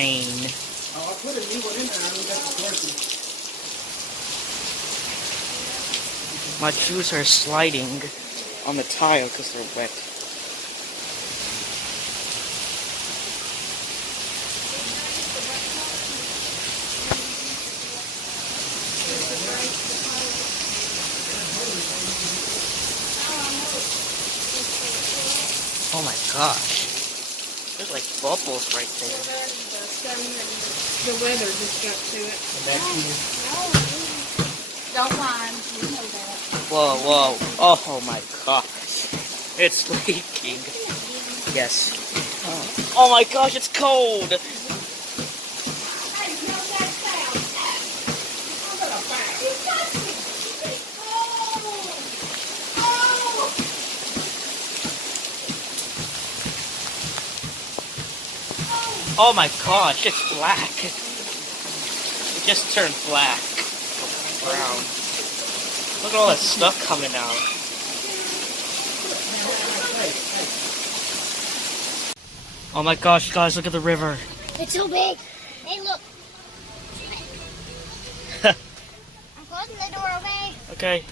pain. Oh, I put a new one in there. I don't got the turkey. My shoes are sliding on the tile because they're wet. Oh my gosh. There's like bubbles right there. The weather just got to it. Don't mind. You know that. Whoa, whoa. Oh my gosh. It's leaking. Yes. Oh my gosh, it's cold. Oh my gosh, it's black. It just turned black. Brown. Look at all that stuff coming out. Oh my gosh, guys, look at the river. It's so big. Hey, look. I'm closing the door, okay? Okay.